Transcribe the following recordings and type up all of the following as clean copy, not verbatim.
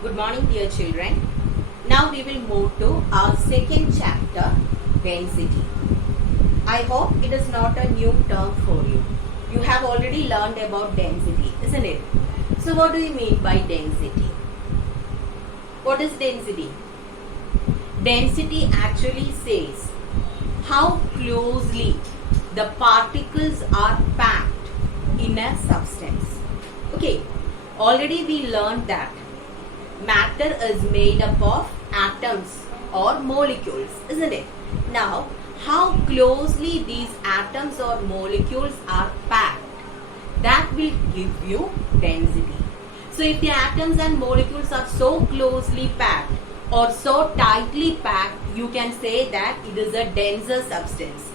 Good morning, dear children. Now we will move to our second chapter, density. I hope it is not a new term for you. You have already learned about density, isn't it? So what do you mean by density? What is density? Density actually says how closely the particles are packed in a substance. Okay, already we learned that matter is made up of atoms or molecules, isn't it? Now, how closely these atoms or molecules are packed, that will give you density. So, if the atoms and molecules are so closely packed or so tightly packed, you can say that it is a denser substance.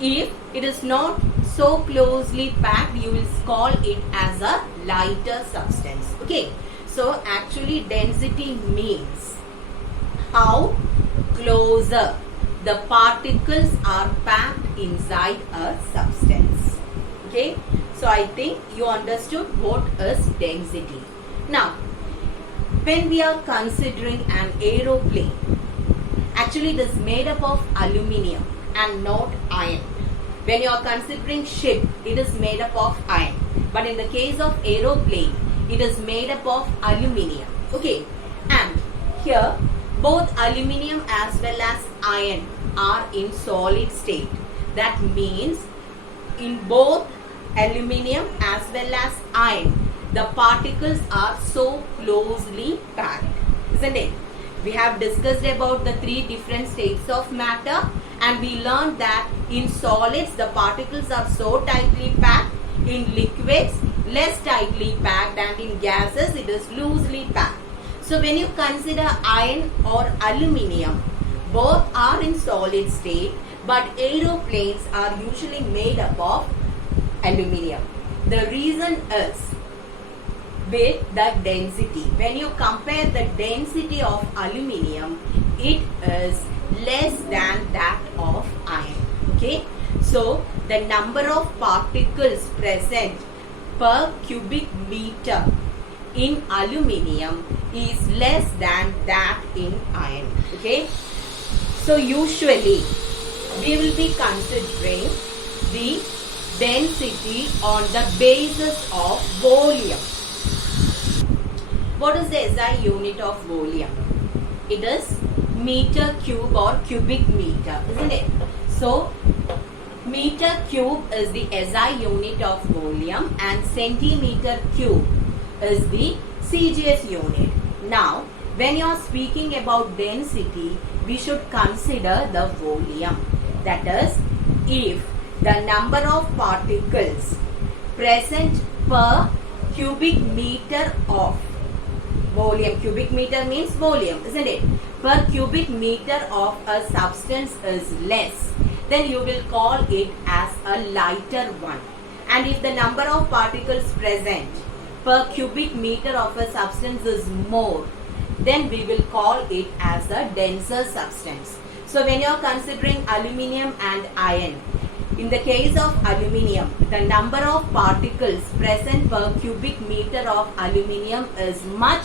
If it is not so closely packed, you will call it as a lighter substance. Okay. So actually density means how closer the particles are packed inside a substance. Okay. So I think you understood what is density. Now, when we are considering an aeroplane, actually it is made up of aluminium and not iron. When you are considering ship, it is made up of iron. But in the case of aeroplane, it is made up of aluminium. Okay, and here both aluminium as well as iron are in solid state. That means in both aluminium as well as iron, the particles are so closely packed, isn't it? We have discussed about the three different states of matter, and we learned that in solids the particles are so tightly packed, in liquids less tightly packed, and in gases it is loosely packed. So when you consider iron or aluminium, both are in solid state, but aeroplanes are usually made up of aluminium. The reason is with the density. When you compare the density of aluminium, it is less than that of iron. Okay, so the number of particles present per cubic meter in aluminium is less than that in iron. Okay, so usually we will be considering the density on the basis of volume. What is the SI unit of volume? It is meter cube or cubic meter, isn't it? So meter cube is the SI unit of volume and centimeter cube is the CGS unit. Now, when you are speaking about density, we should consider the volume. That is, if the number of particles present per cubic meter of volume, cubic meter means volume, isn't it? Per cubic meter of a substance is less, then you will call it as a lighter one. And if the number of particles present per cubic meter of a substance is more, then we will call it as a denser substance. So when you are considering aluminium and iron, in the case of aluminium, the number of particles present per cubic meter of aluminium is much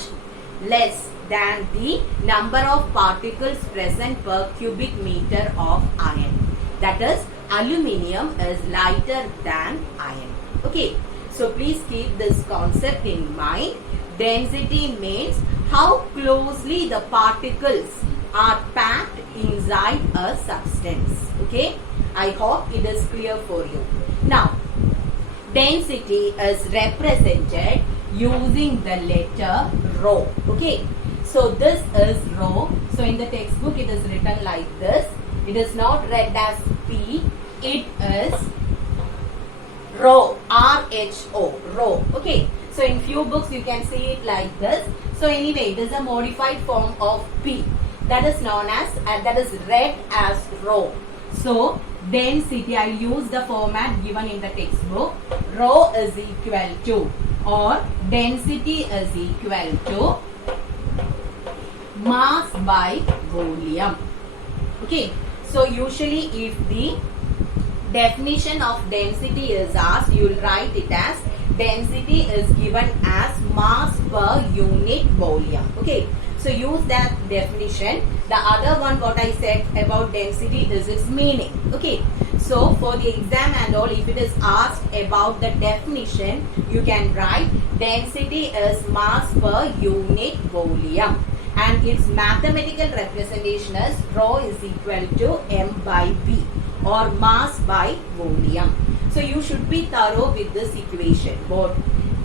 less than the number of particles present per cubic meter of iron. That is, aluminium is lighter than iron. Okay, so please keep this concept in mind. Density means how closely the particles are packed inside a substance. Okay, I hope it is clear for you. Now, density is represented using the letter rho. Okay, so this is rho. So in the textbook it is written like this. It is not read as P. It is rho. R-H-O. Rho. Okay. So in few books you can see it like this. So anyway, it is a modified form of P. That is known as, that is read as rho. So density, I use the format given in the textbook. Rho is equal to, or density is equal to mass by volume. Okay, so usually if the definition of density is asked, you will write it as density is given as mass per unit volume. Okay, so use that definition. The other one what I said about density is its meaning. Okay, so for the exam and all, if it is asked about the definition, you can write density is mass per unit volume, and its mathematical representation is rho is equal to m by v, or mass by volume. So you should be thorough with this equation. Both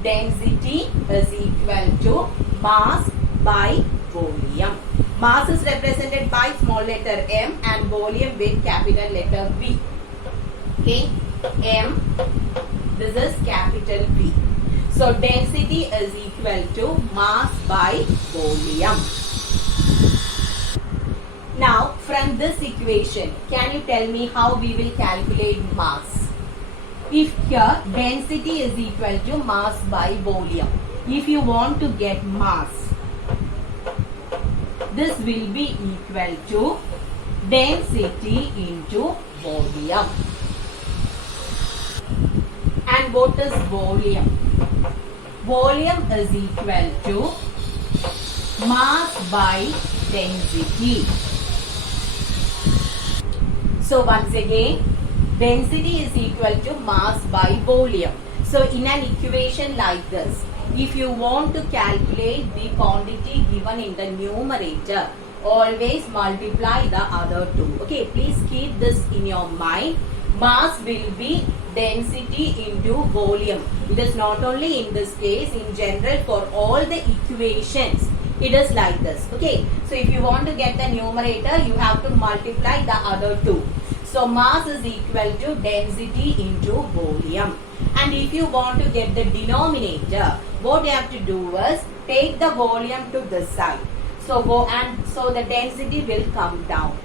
density is equal to mass by volume. Mass is represented by small letter m and volume with capital letter V. Okay, m, this is capital V. So density is equal to mass by volume. Now from this equation, can you tell me how we will calculate mass? If here density is equal to mass by volume, if you want to get mass, this will be equal to density into volume. And what is volume? Volume is equal to mass by density. So once again, density is equal to mass by volume. So in an equation like this, if you want to calculate the quantity given in the numerator, always multiply the other two. Okay, please keep this in your mind. Mass will be density into volume. It is not only in this case, in general for all the equations, it is like this. Okay, so if you want to get the numerator, you have to multiply the other two. So mass is equal to density into volume. And if you want to get the denominator, what you have to do is take the volume to this side. So the density will come down.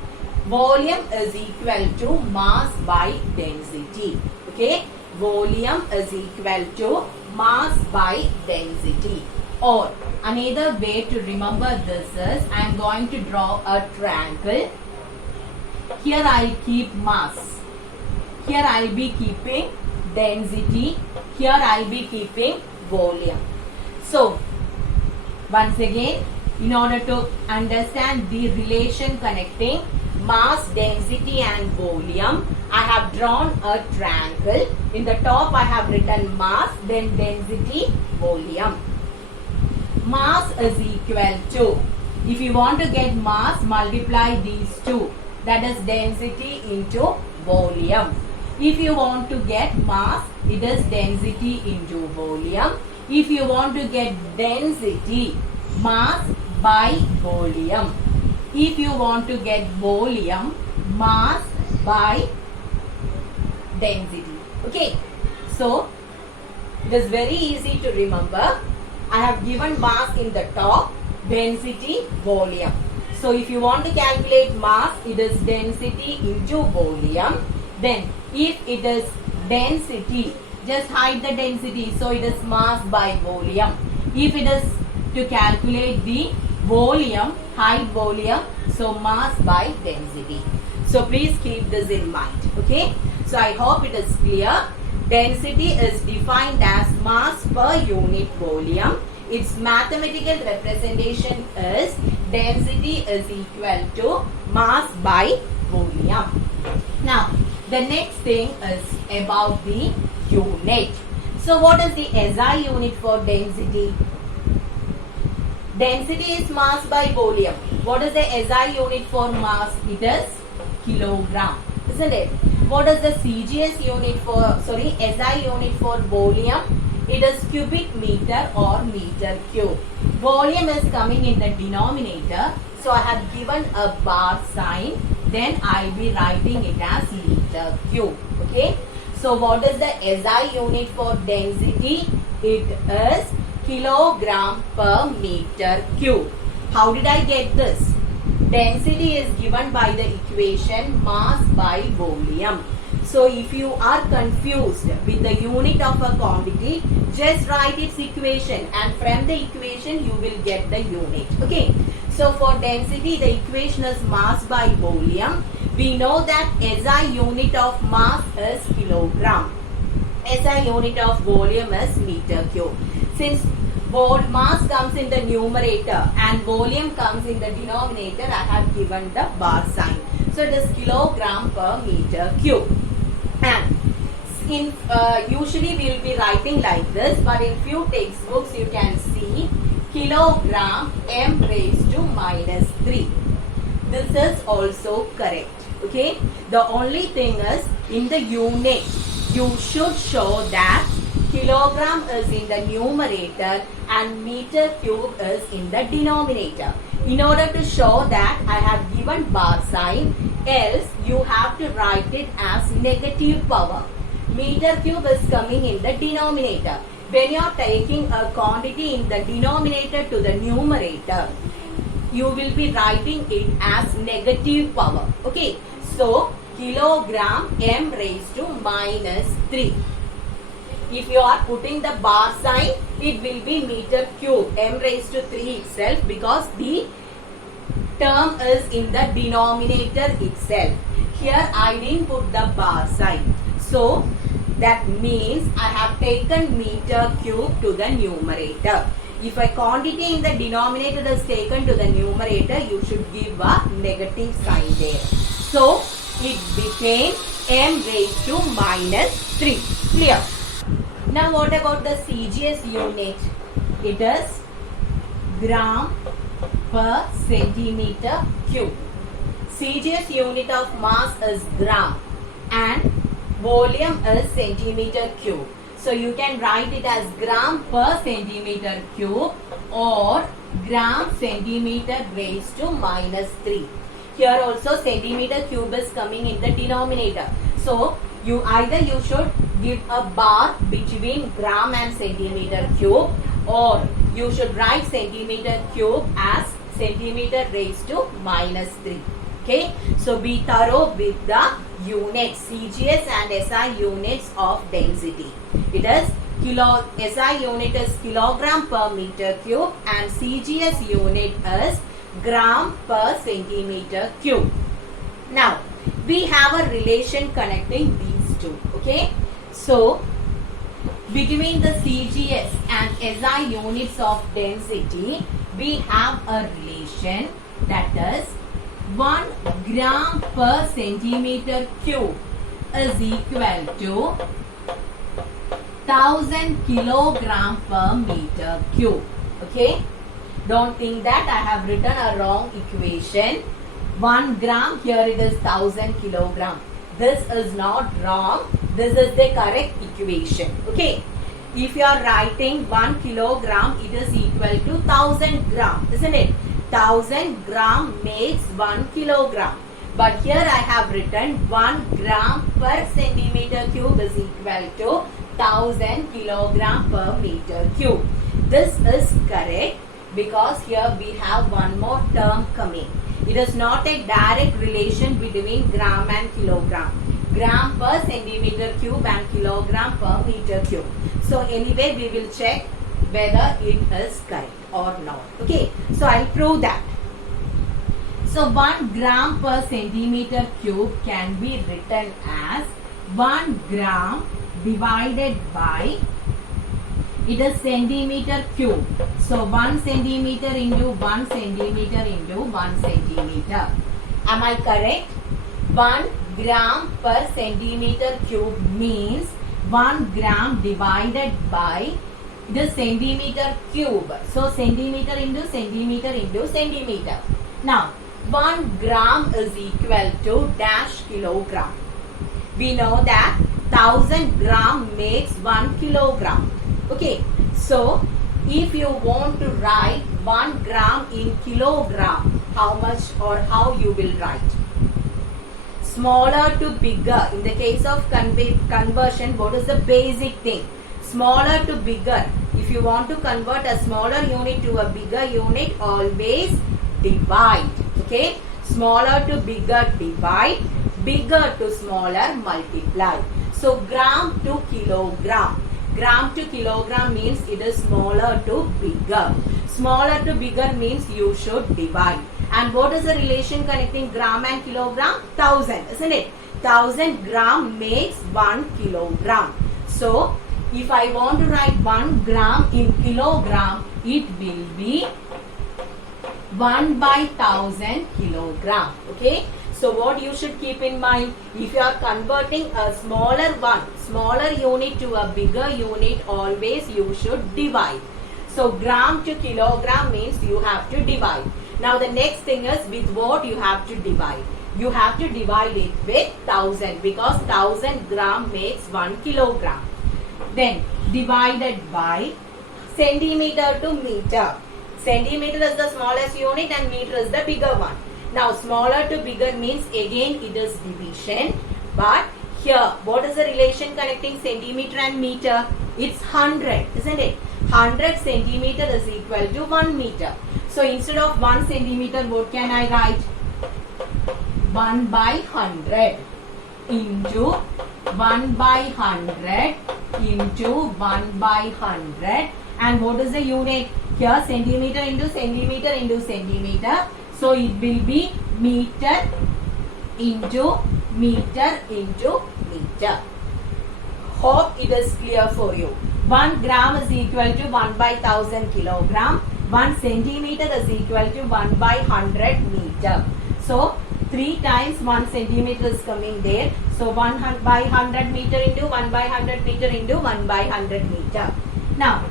Volume is equal to mass by density. Okay, volume is equal to mass by density. Or another way to remember this is, I am going to draw a triangle. Here I will keep mass. Here I will be keeping density. Here I will be keeping volume. So once again, in order to understand the relation connecting mass, density and volume, I have drawn a triangle. In the top I have written mass, then density, volume. Mass is equal to, if you want to get mass, multiply these two. That is density into volume. If you want to get mass, it is density into volume. If you want to get density, mass by volume. If you want to get volume, mass by density. Okay, so it is very easy to remember. I have given mass in the top, density, volume. So if you want to calculate mass, it is density into volume. Then if it is density, just hide the density. So it is mass by volume. If it is to calculate the volume, hide volume. So mass by density. So please keep this in mind. Okay. So I hope it is clear. Density is defined as mass per unit volume. Its mathematical representation is density is equal to mass by volume. Now, the next thing is about the unit. So, what is the SI unit for density? Density is mass by volume. What is the SI unit for mass? It is kilogram, isn't it? What is the CGS unit for, SI unit for volume? It is cubic meter or meter cube. Volume is coming in the denominator. So I have given a bar sign. Then I will be writing it as meter cube. Okay. So what is the SI unit for density? It is kilogram per meter cube. How did I get this? Density is given by the equation mass by volume. So if you are confused with the unit of a quantity, just write its equation, and from the equation you will get the unit. Okay. So for density, the equation is mass by volume. We know that SI unit of mass is kilogram. SI unit of volume is meter cube. Since mass comes in the numerator and volume comes in the denominator, I have given the bar sign. So it is kilogram per meter cube. And usually we will be writing like this, but in few textbooks you can see kilogram m raised to minus 3. This is also correct. Okay. The only thing is in the unit you should show that kilogram is in the numerator and meter cube is in the denominator. In order to show that, I have given bar sign, else you have to write it as negative power. Meter cube is coming in the denominator. When you are taking a quantity in the denominator to the numerator, you will be writing it as negative power. Okay. So, kilogram m raised to minus 3. If you are putting the bar sign, it will be meter cube m raised to 3 itself, because the term is in the denominator itself. Here I didn't put the bar sign. So that means I have taken meter cube to the numerator. If a quantity in the denominator is taken to the numerator, you should give a negative sign there. So it became m raised to minus 3. Clear? Now what about the CGS unit? It is gram per centimeter cube. CGS unit of mass is gram and volume is centimeter cube. So you can write it as gram per centimeter cube or gram centimeter raised to minus 3. Here also centimeter cube is coming in the denominator. So you should give a bar between gram and centimeter cube, or you should write centimeter cube as centimeter raised to minus 3. Okay. So be thorough with the units, CGS and SI units of density. It is SI unit is kilogram per meter cube and CGS unit is gram per centimeter cube. Now we have a relation connecting these two. Okay. So between the CGS and SI units of density, we have a relation, that is 1 gram per centimeter cube is equal to 1000 kilogram per meter cube. Okay. Don't think that I have written a wrong equation. 1 gram, here it is 1000 kilogram. This is not wrong. This is the correct equation. Okay. If you are writing 1 kilogram, it is equal to 1000 gram, isn't it? 1000 gram makes 1 kilogram. But here I have written 1 gram per centimeter cube is equal to 1000 kilogram per meter cube. This is correct because here we have one more term coming. It is not a direct relation between gram and kilogram. Gram per centimeter cube and kilogram per meter cube. So anyway, we will check whether it is correct or not. Okay. So I'll prove that. So 1 gram per centimeter cube can be written as 1 gram divided by, it is centimeter cube. So 1 centimeter into 1 centimeter into 1 centimeter. Am I correct? 1 gram per centimeter cube means 1 gram divided by the centimeter cube. So centimeter into centimeter into centimeter. Now 1 gram is equal to dash kilogram. We know that 1000 gram makes 1 kilogram. Okay. So if you want to write 1 gram in kilogram, how much or how you will write? Smaller to bigger. In the case of conversion, what is the basic thing? Smaller to bigger. If you want to convert a smaller unit to a bigger unit, always divide. Okay. Smaller to bigger, divide. Bigger to smaller, multiply. So gram to kilogram. Gram to kilogram means it is smaller to bigger. Smaller to bigger means you should divide. And what is the relation connecting gram and kilogram? 1000, isn't it? 1000 gram makes 1 kilogram. So if I want to write 1 gram in kilogram, it will be 1 by 1000 kilogram. Okay. So what you should keep in mind, if you are converting a smaller unit to a bigger unit, always you should divide. So gram to kilogram means you have to divide. Now the next thing is with what you have to divide. You have to divide it with 1000 because 1000 gram makes 1 kilogram. Then divided by centimeter to meter. Centimeter is the smallest unit and meter is the bigger one. Now smaller to bigger means again it is division. But here what is the relation connecting centimeter and meter? It's 100, isn't it? 100 centimeter is equal to 1 meter. So instead of 1 centimeter, what can I write? 1 by 100 into 1 by 100 into 1 by 100. And what is the unit? Here centimeter into centimeter into centimeter. So it will be meter into meter into meter. Hope it is clear for you. 1 gram is equal to 1 by 1000 kilogram. 1 centimeter is equal to 1 by 100 meter. So 3 times 1 centimeter is coming there. So 1 by 100 meter into 1 by 100 meter into 1 by 100 meter. Now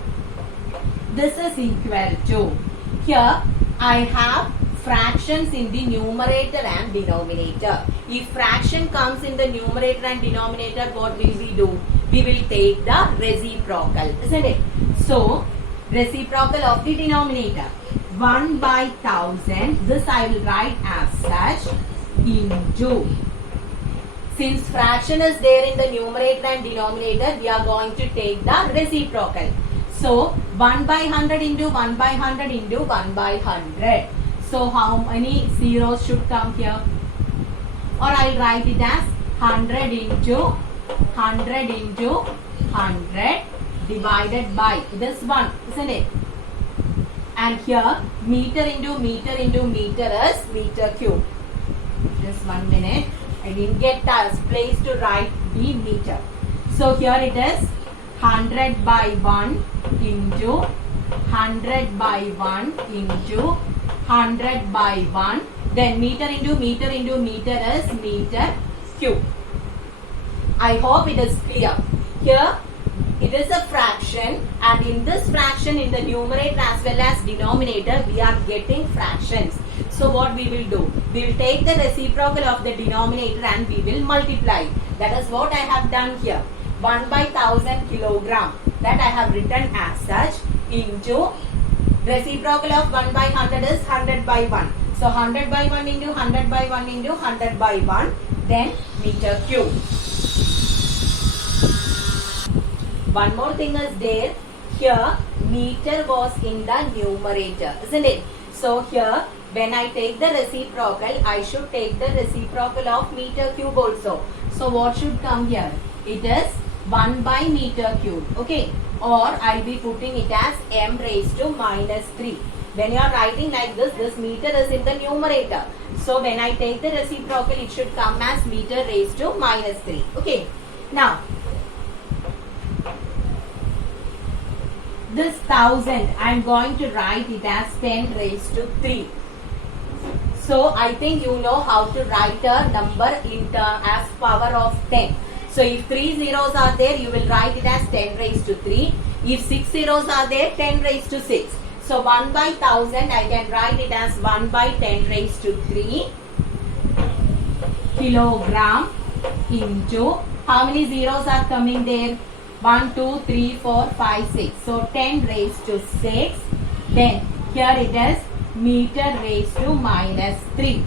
this is equal to, here I have fractions in the numerator and denominator. If fraction comes in the numerator and denominator, what will we do? We will take the reciprocal, isn't it? So reciprocal of the denominator, 1 by 1000, this I will write as such, into, since fraction is there in the numerator and denominator, we are going to take the reciprocal. So 1 by 100 into 1 by 100 into 1 by 100. So how many zeros should come here? Or I will write it as 100 into 100 into 100 divided by this 1, isn't it? And here meter into meter into meter is meter cube. Just 1 minute. I didn't get a place to write the meter. So here it is 100 by 1 into 100 by 1 into 100 by 1. Then meter into meter into meter is meter cube. I hope it is clear. Here it is a fraction, and in this fraction, in the numerator as well as denominator, we are getting fractions. So what we will do? We will take the reciprocal of the denominator and we will multiply. That is what I have done here. 1 by 1000 kilogram, that I have written as such, into reciprocal of 1 by 100 is 100 by 1. So 100 by 1 into 100 by 1 into 100 by 1, then meter cube. One more thing is there. Here meter was in the numerator, isn't it? So here when I take the reciprocal, I should take the reciprocal of meter cube also. So what should come here? It is 1 by meter cube. Okay. Or I'll be putting it as m raised to minus 3. When you are writing like this, this meter is in the numerator. So when I take the reciprocal, it should come as meter raised to minus 3. Okay. Now this 1000, I am going to write it as 10 raised to 3. So I think you know how to write a number in as power of 10. So if 3 zeros are there, you will write it as 10 raised to 3. If 6 zeros are there, 10 raised to 6. So 1 by 1000, I can write it as 1 by 10 raised to 3 kilogram into, how many zeros are coming there? 1, 2, 3, 4, 5, 6. So 10 raised to 6. Then here it is meter raised to minus 3.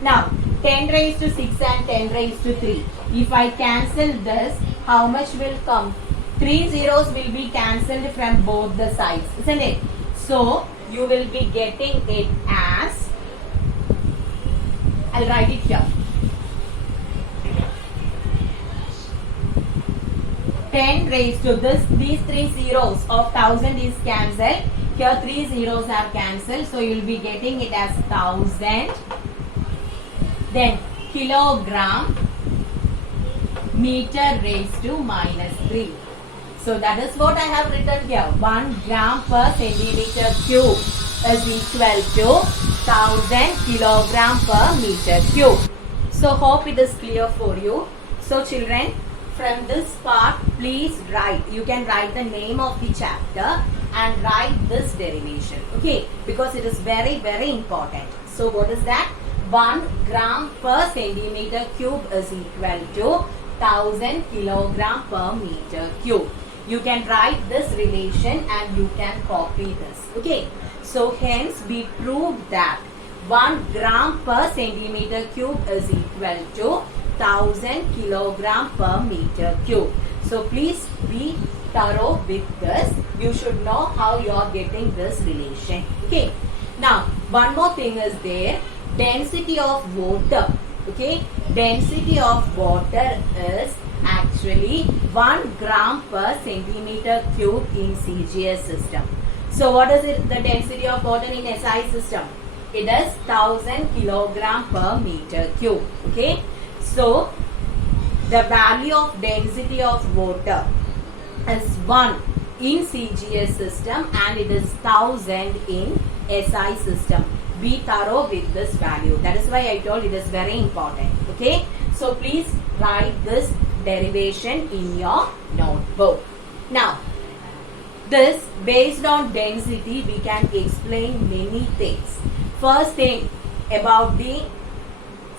Now 10 raised to 6 and 10 raised to 3. If I cancel this, how much will come? 3 zeros will be cancelled from both the sides, isn't it? So you will be getting it as, I'll write it here. 10 raised to this, these 3 zeros of 1000 is cancelled. Here 3 zeros are cancelled. So you will be getting it as 1000. Then kilogram meter raised to minus 3. So that is what I have written here. 1 gram per centimeter cube is equal to 1000 kilogram per meter cube. So hope it is clear for you. So children, from this part, please write. You can write the name of the chapter and write this derivation. Okay, because it is very, very important. So what is that? 1 gram per centimeter cube is equal to 1000 kilogram per meter cube. You can write this relation and you can copy this. Okay, so hence we proved that 1 gram per centimeter cube is equal to 1000 kilogram per meter cube. So please be thorough with this. You should know how you are getting this relation. Okay. Now one more thing is there. Density of water. Okay. Density of water is actually 1 gram per centimeter cube in CGS system. So what is it? The density of water in SI system? It is 1000 kilogram per meter cube. Okay. So the value of density of water is 1 in CGS system and it is 1000 in SI system. Be thorough with this value. That is why I told it is very important. Okay. So please write this derivation in your notebook. Now this based on density we can explain many things. First thing about the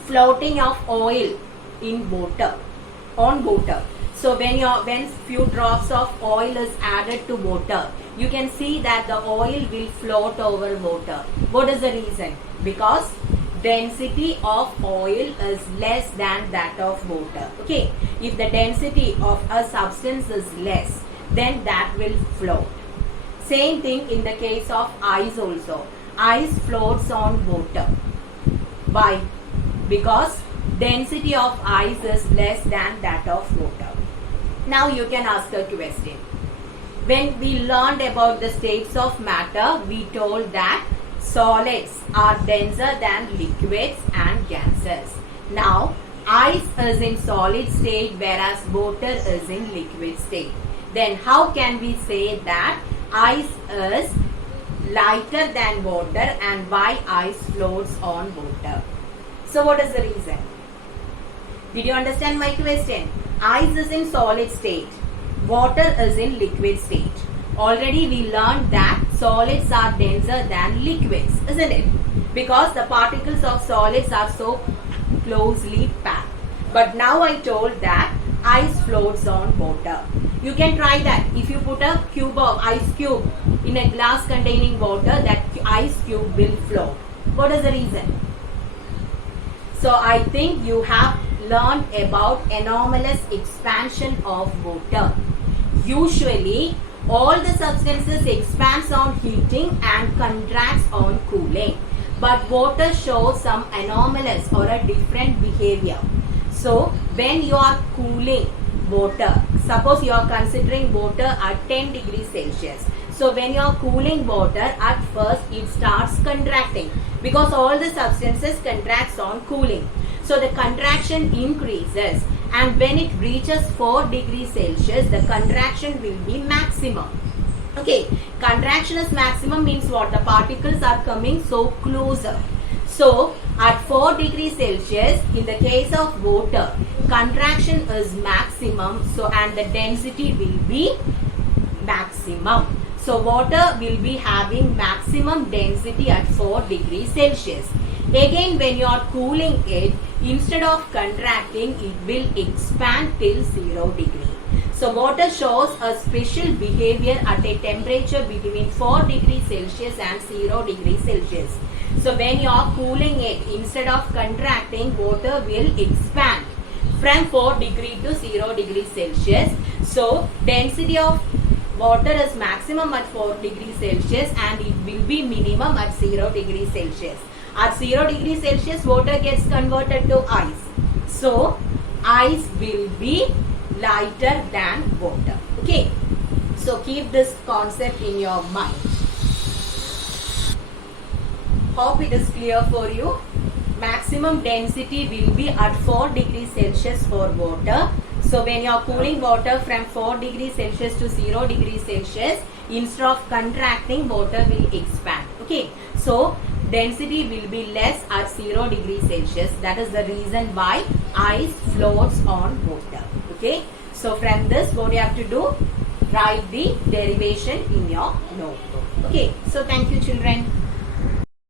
floating of oil in water, on water. So when few drops of oil is added to water, you can see that the oil will float over water. What is the reason? Because density of oil is less than that of water. Okay, if the density of a substance is less, then that will float. Same thing in the case of ice also. Ice floats on water. Why? Because density of ice is less than that of water. Now you can ask a question. When we learned about the states of matter, we told that solids are denser than liquids and gases. Now ice is in solid state whereas water is in liquid state. Then how can we say that ice is lighter than water and why ice floats on water? So what is the reason? Did you understand my question? Ice is in solid state. Water is in liquid state. Already we learned that solids are denser than liquids, isn't it? Because the particles of solids are so closely packed. But now I told that ice floats on water. You can try that. If you put a cube of ice cube in a glass containing water, that ice cube will float. What is the reason? So I think you have learned about anomalous expansion of water. Usually all the substances expands on heating and contracts on cooling. But water shows some anomalous or a different behavior. So when you are cooling water, suppose you are considering water at 10 degrees Celsius. So when you are cooling water, at first it starts contracting because all the substances contracts on cooling. So the contraction increases and when it reaches 4 degrees Celsius, the contraction will be maximum. Okay, contraction is maximum means what? The particles are coming so closer. So at 4 degrees Celsius, in the case of water, contraction is maximum, so and the density will be maximum. So water will be having maximum density at 4 degrees Celsius. Again, when you are cooling it, instead of contracting, it will expand till 0 degree. So water shows a special behavior at a temperature between 4 degrees Celsius and 0 degrees Celsius. So when you are cooling it, instead of contracting, water will expand from 4 degree to 0 degrees Celsius. So density of water is maximum at 4 degrees Celsius and it will be minimum at 0 degrees Celsius. At 0 degrees Celsius, water gets converted to ice. So ice will be lighter than water. Okay. So keep this concept in your mind. Hope it is clear for you. Maximum density will be at 4 degrees Celsius for water. So when you are cooling water from 4 degrees Celsius to 0 degrees Celsius, instead of contracting, water will expand. Okay, so density will be less at 0 degrees Celsius. That is the reason why ice floats on water. Okay, so from this, what you have to do? Write the derivation in your notebook. Okay, so thank you children.